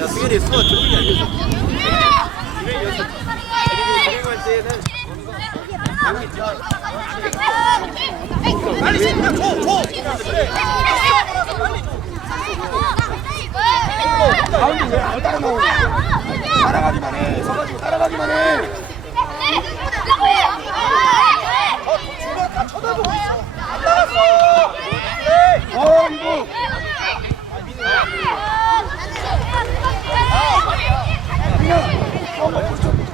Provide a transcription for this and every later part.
야, 승현이 수아 조용히 알려줘. 빨리 줘, 줘, 줘. 가운데 왜안 따라 나오냐? 따라가기만 해. 서가지고 따라가기만 해. 중간 다 쳐다보고 있어. 안 나갔어. 어. 그냥 어, 뭐 좀.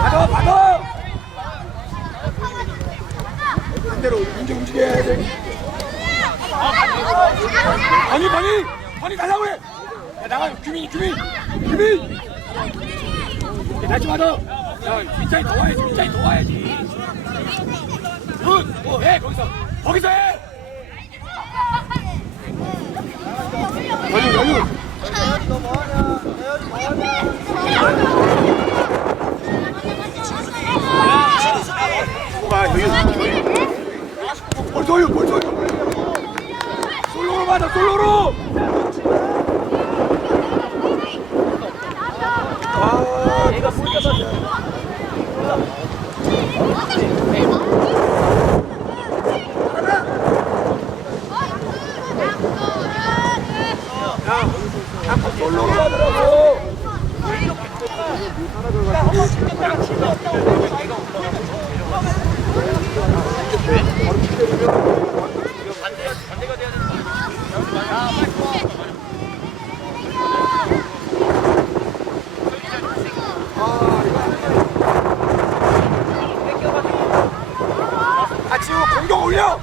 받아, 받아. 반대로 움직 움직여야 돼. 아니, 아니, 아니 가려고 해. 야, 나가, 규민이, 규민, 규민. 야, 다시 받아. 야, 밑장이 더 와야지, 밑장이 더 와야지. 굿, 뭐 해, 거기서, 거기서 해. 너 뭐하냐? 혜연이 뭐하냐? 봐, 여유, 줘요, 뭘 줘요. 솔로로 받아, 솔로로. 아, 얘가 자꾸 솔로로 받으라고. 아, 지금 공격 올려.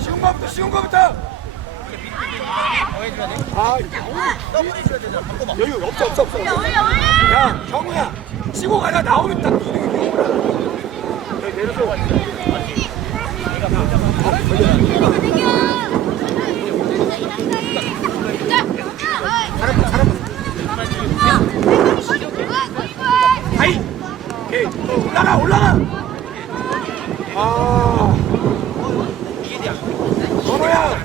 쉬운 거부터, 쉬운 거부터. 아, 여유 없어, 없어, 없어. 야, 경우야, 치고 가다 나오면 딱 이렇게 경우라. 여기 내려서. 또 올라가, 올라가. 아. 번호야,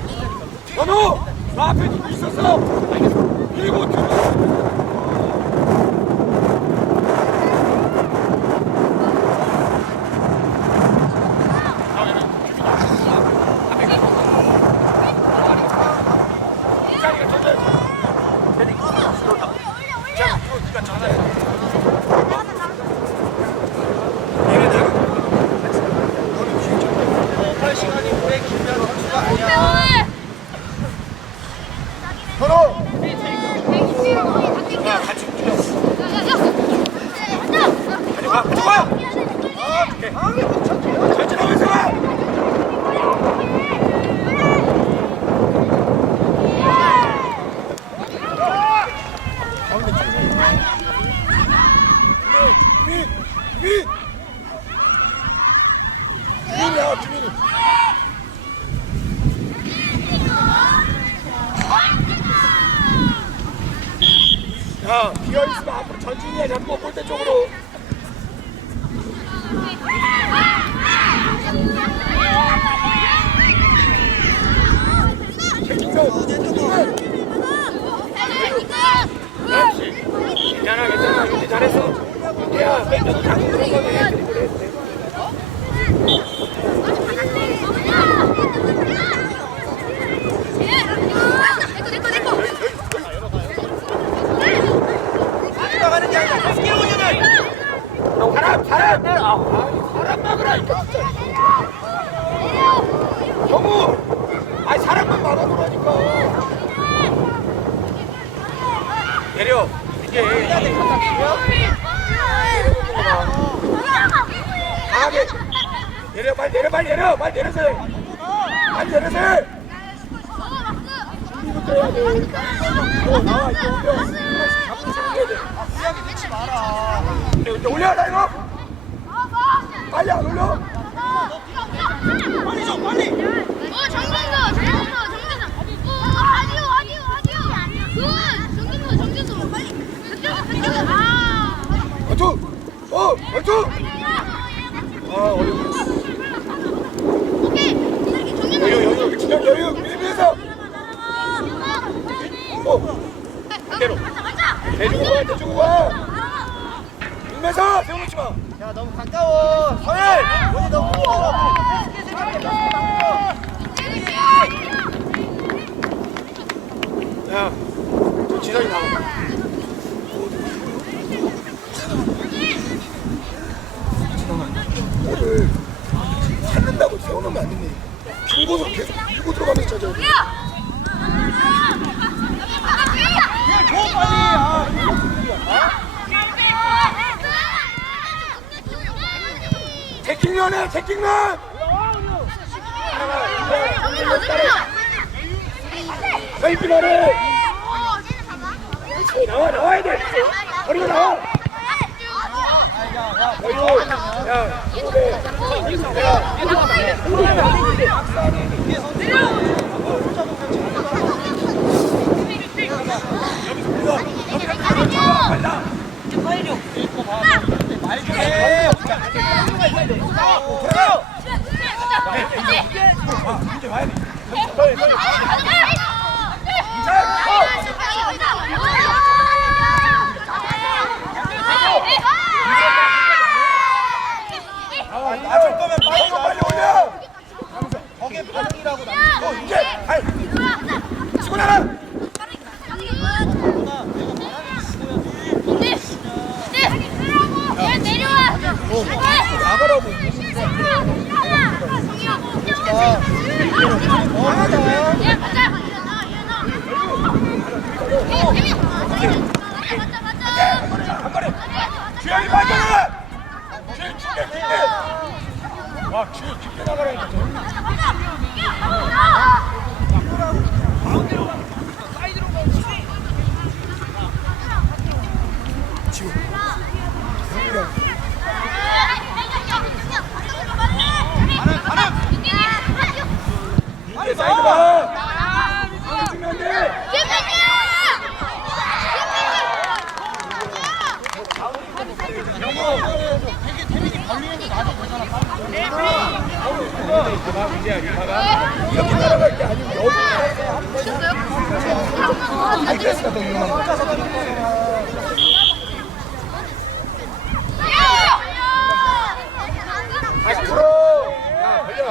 번호. 너 앞에 누구 있었어? 일곱 줄. 태킹면에 태킹면. 서입기 말해. 나와 나와야 돼. 버리고 나와. 어이구, 야, 후 배. 이제 와야 돼. 아, 나줄 거면 빨리 빨리 올려. 거기에 반응이라고 나 어, 이제, 알. 치고 나라. 나가라고. 한 번에. 주영이 빠져라. 주영 깊게 깊게. 와, 주영 깊게 나가라니까. 사이드 봐. 주면 안 돼. 이렇게 날아갈 게 아니고 여기 아이패스가 더 위험한 거야. 다시 풀어. 야, 걸려.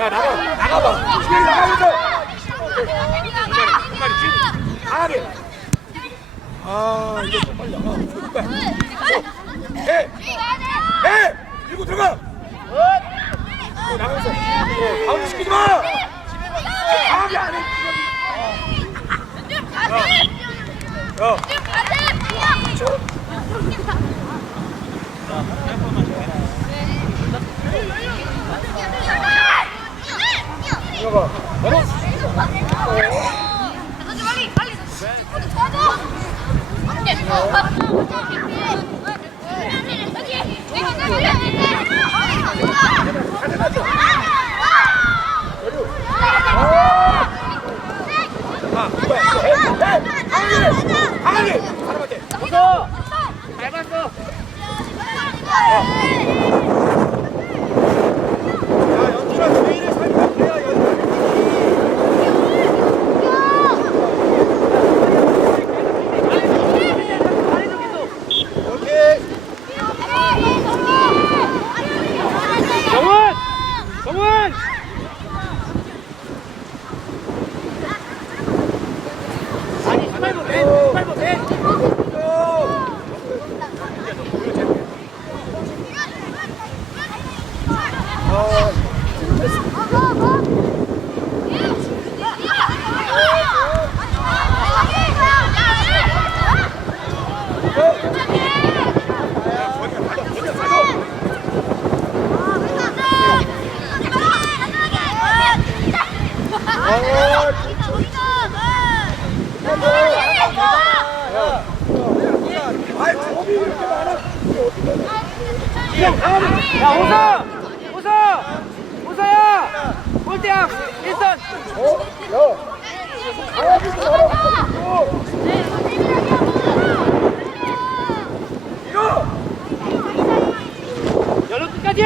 야, 나가. 나가봐. 지금 나가면서. 아, 이거 좀 빨리 나가. 빨리. 해. 해. 밀고 들어가. 어, 나가면서. 어, 가운데 시키지 마. 강하게 안 해. 야. 들어가. 아, 뭐야. 해. 해. 강하게. 강하게. 사람한테. 야 연준아 주의를 살면 그래야 연준이 오케이 정원! 정원! 아니, 스파이버 맨! 스파이버 맨! 아이, 겁이 왜 이렇게 많아? 야, 오서! 오서! 오서야! 골대야! 일선! 어? 못 끝까지!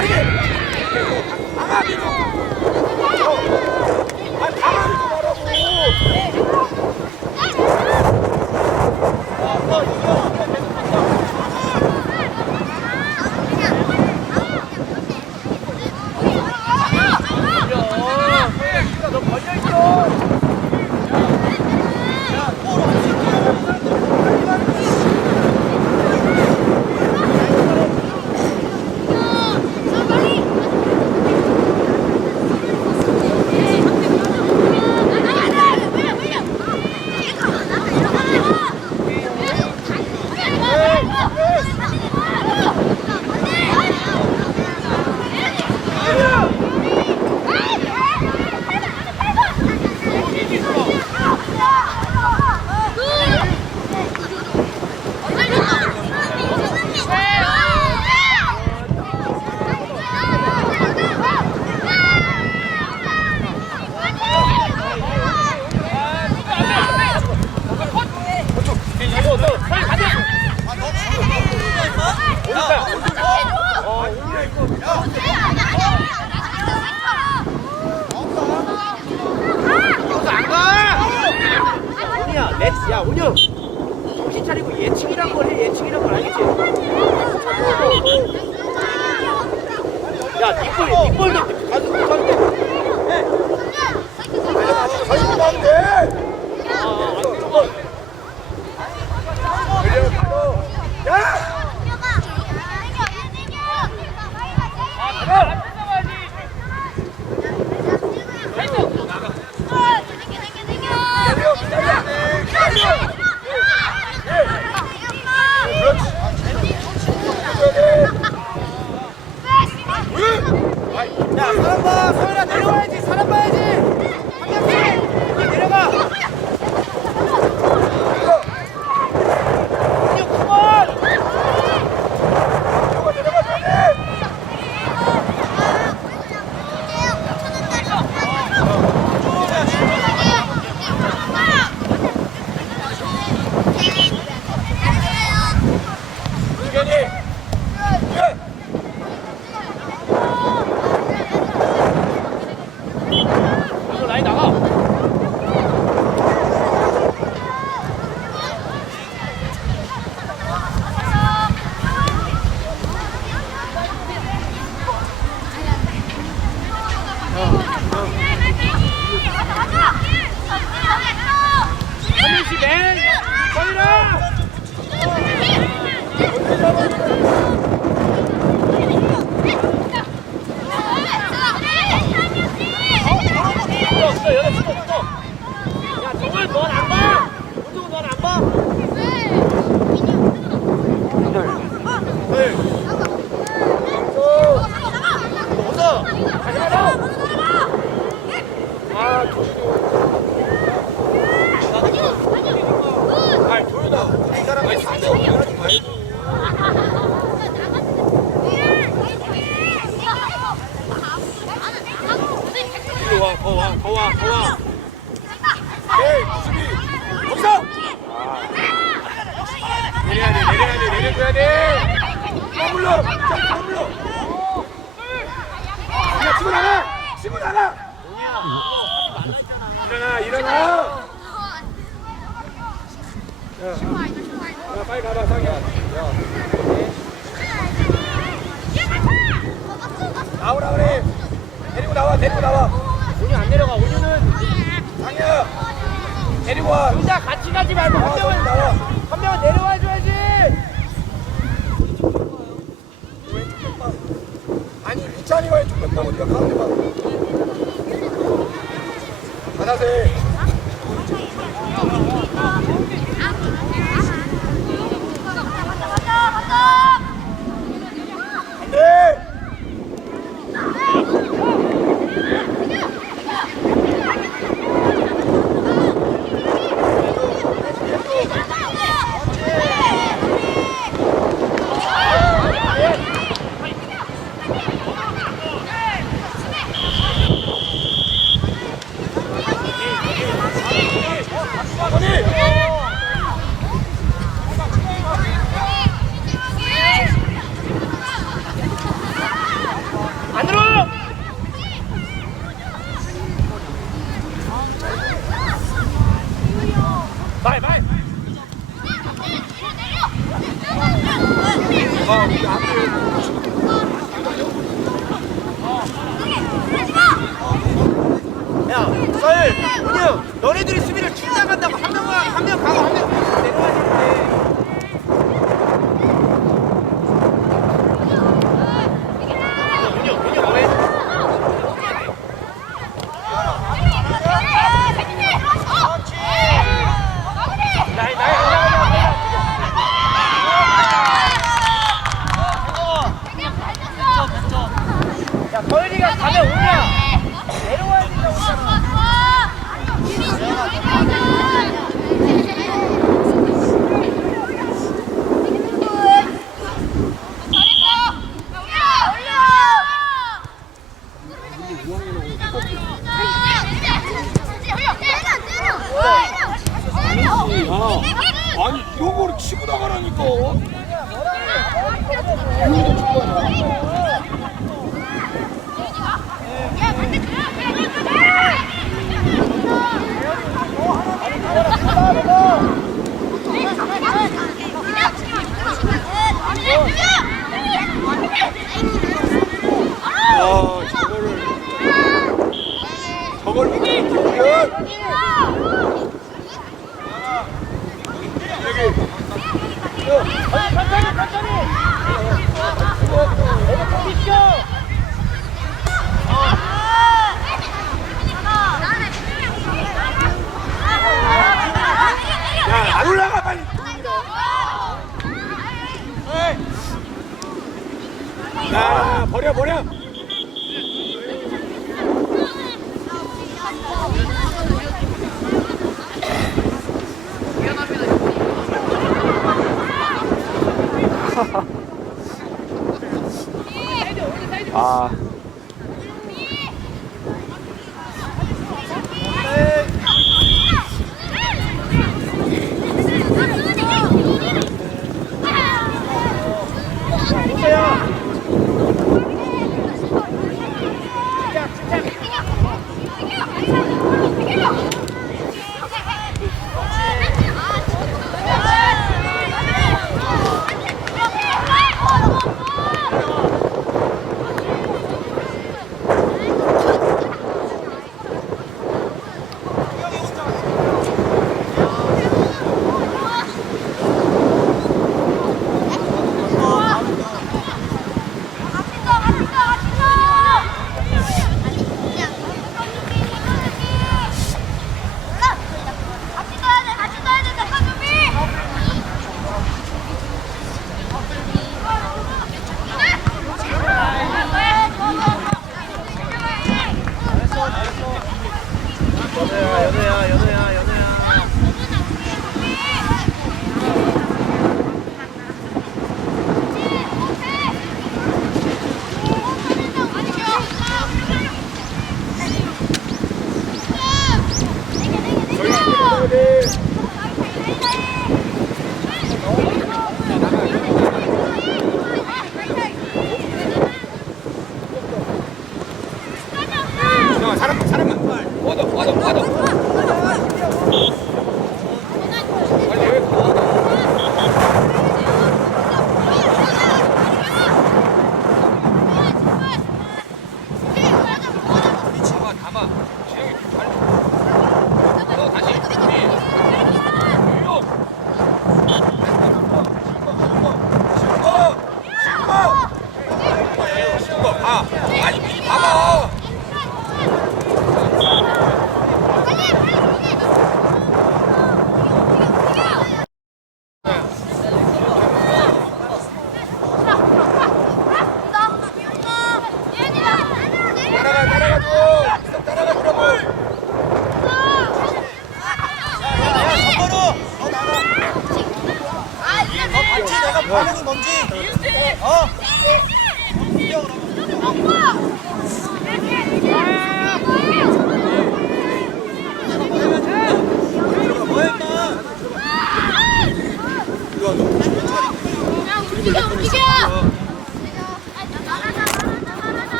빨리 빠르게 강하게 아 강하게 말하고 운이야, 렉스, 야, 운영. 정신 차리고 예측이란 걸 해, 예측이란 걸 알겠지? 야, 니꼴, 니꼴도 가서 못하는데. 다 나오라 그래. 데리고 나와 데리고 나와. 온유 안 내려가. 온유는 장혁 어, 데리고 와 둘 다 같이 가지 말고 나와, 한명 내려와 줘야지. 왼쪽 백방 아니 이찬이가 왼쪽 백방 어디가 가운데 봐. 받아세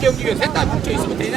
경기가 셋다 뭉쳐 있으면 돼.